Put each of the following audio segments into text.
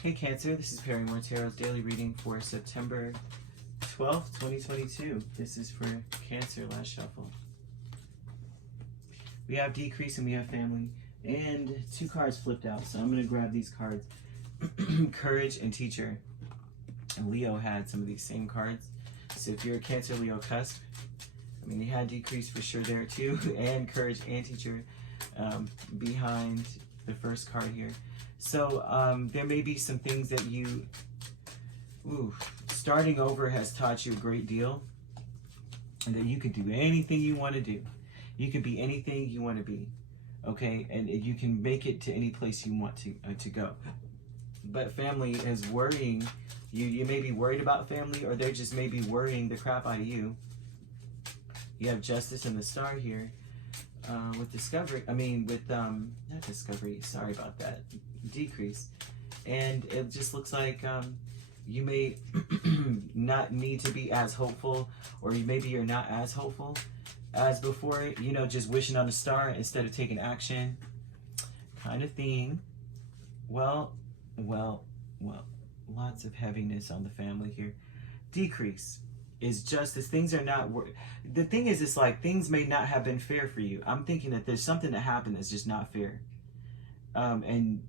Hey Cancer, this is Perrymore Tarot's daily reading for September 12th, 2022. This is for Cancer, last shuffle. We have decrease and we have family, and two cards flipped out, so I'm going to grab these cards. Courage and teacher. And Leo had some of these same cards. So if you're a Cancer, Leo cusp, I mean, they had decrease for sure there too, and courage and teacher behind the first card here. So there may be some things that you, starting over has taught you a great deal, and that you can do anything you want to do. You can be anything you want to be, okay? And you can make it to any place you want to go. But family is worrying you. You may be worried about family, or they're just maybe worrying the crap out of you. You have justice and the star here. With discovery, not discovery, sorry about that, decrease. And it just looks like you may not need to be as hopeful, or maybe you're not as hopeful as before, you know, just wishing on a star instead of taking action kind of thing. Well, lots of heaviness on the family here. Decrease is justice. Things are not, the thing is, it's like things may not have been fair for you. I'm thinking that there's something that happened that's just not fair. And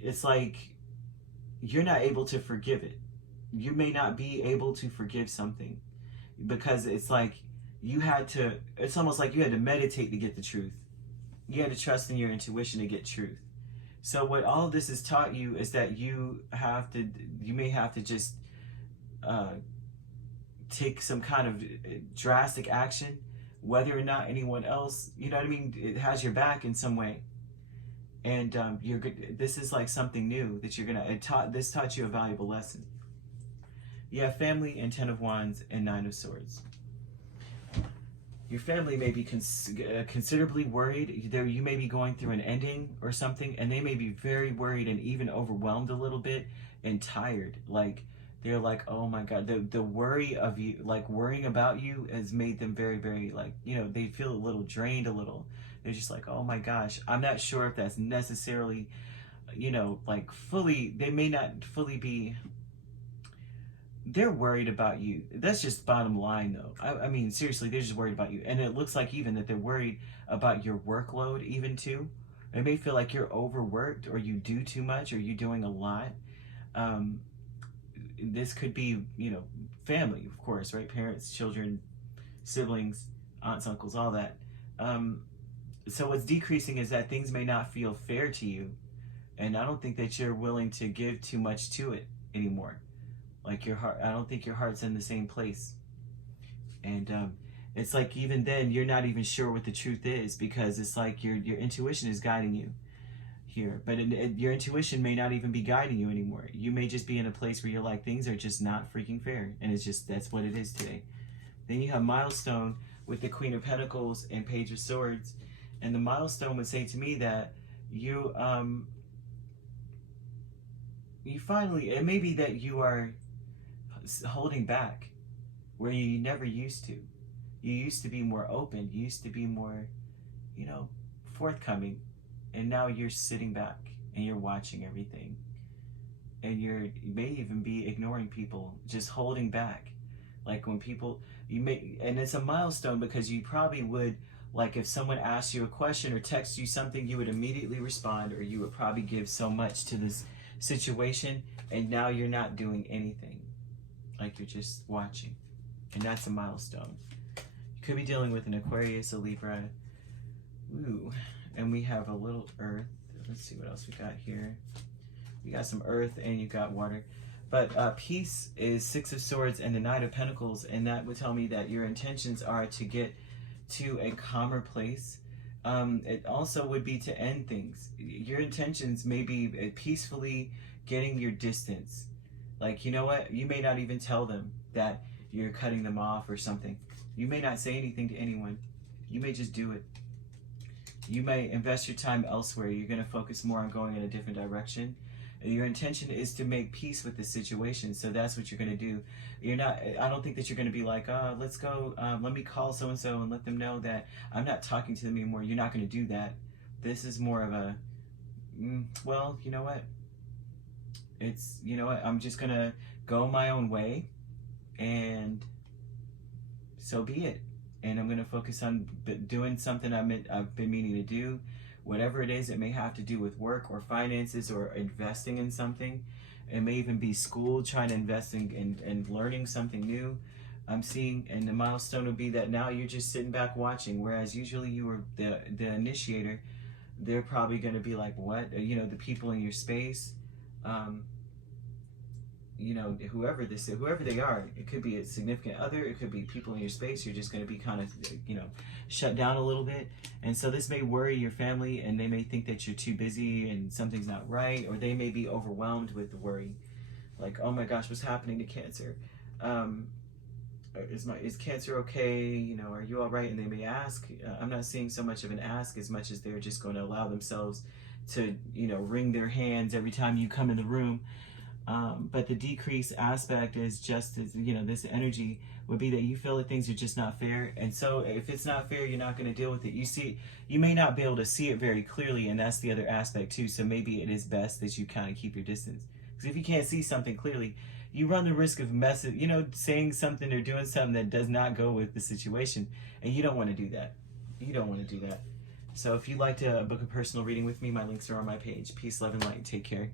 it's like you're not able to forgive it. You may not be able to forgive something because it's like you had to, it's almost like you had to meditate to get the truth. You had to trust in your intuition to get truth. So what all of this has taught you is that you may have to just take some kind of drastic action, whether or not anyone else, you know what I mean, it has your back in some way. And this is like something new that you're gonna, this taught you a valuable lesson. You have family and 10 of Wands and 9 of Swords. Your family may be considerably worried. You may be going through an ending or something, and they may be very worried and even overwhelmed a little bit and tired. Like, they're like, oh my God, the worry of you, like worrying about you has made them very, very, like, you know, they feel a little drained a little. They're just like, oh my gosh, I'm not sure if that's necessarily, you know, like fully, they may not fully be, they're worried about you. That's just bottom line though. I mean, seriously, they're just worried about you. And it looks like even that they're worried about your workload even too. They may feel like you're overworked, or you do too much, or you're doing a lot. This could be, you know, family, of course, right? Parents, children, siblings, aunts, uncles, all that. So what's decreasing is that things may not feel fair to you. And I don't think that you're willing to give too much to it anymore. Like your heart, I don't think your heart's in the same place. And it's like even then, you're not even sure what the truth is, because it's like your intuition is guiding you here. But your intuition may not even be guiding you anymore. You may just be in a place where you're like, things are just not freaking fair. And it's just, that's what it is today. Then you have milestone with the Queen of Pentacles and Page of Swords. And the milestone would say to me that you finally, it may be that you are holding back where you never used to. You used to be more open. You used to be more, you know, forthcoming. And now you're sitting back and you're watching everything. And you may even be ignoring people, just holding back. Like when people, and it's a milestone because you probably would, like if someone asked you a question or texts you something, you would immediately respond, or you would probably give so much to this situation, and now you're not doing anything. Like you're just watching. And that's a milestone. You could be dealing with an Aquarius, a Libra. Ooh. And we have a little earth. Let's see what else we got here. We got some earth and you got water. But peace is 6 of Swords and the 9 of Pentacles. And that would tell me that your intentions are to get to a calmer place. It also would be to end things. Your intentions may be peacefully getting your distance. Like, you know what? You may not even tell them that you're cutting them off or something. You may not say anything to anyone. You may just do it. You may invest your time elsewhere. You're going to focus more on going in a different direction. Your intention is to make peace with the situation. So that's what you're going to do. You're not, I don't think that you're going to be like, let's go, let me call so-and-so and let them know that I'm not talking to them anymore. You're not going to do that. This is more of a, well, you know what? It's, you know what, I'm just gonna go my own way, and so be it. And I'm gonna focus on doing something I've been meaning to do, whatever it is. It may have to do with work or finances or investing in something. It may even be school, trying to invest in learning something new. I'm seeing, and the milestone would be that now you're just sitting back watching, whereas usually you were the initiator. They're probably going to be like, what? You know, the people in your space, you know, whoever they are. It could be a significant other, it could be people in your space. You're just going to be kind of, you know, shut down a little bit. And so this may worry your family, and they may think that you're too busy and something's not right, or they may be overwhelmed with the worry, like, oh my gosh, what's happening to Cancer? Is Cancer okay? You know, are you all right? And they may ask. I'm not seeing so much of an ask as much as they're just going to allow themselves to, you know, wring their hands every time you come in the room. But the decrease aspect is just, as you know, this energy would be that you feel that things are just not fair. And so if it's not fair, you're not going to deal with it. You may not be able to see it very clearly, and that's the other aspect too. So maybe it is best that you kind of keep your distance, because if you can't see something clearly, you run the risk of saying something or doing something that does not go with the situation, and you don't want to do that. You don't want to do that. So if you'd like to book a personal reading with me, my links are on my page. Peace, love, and light. Take care.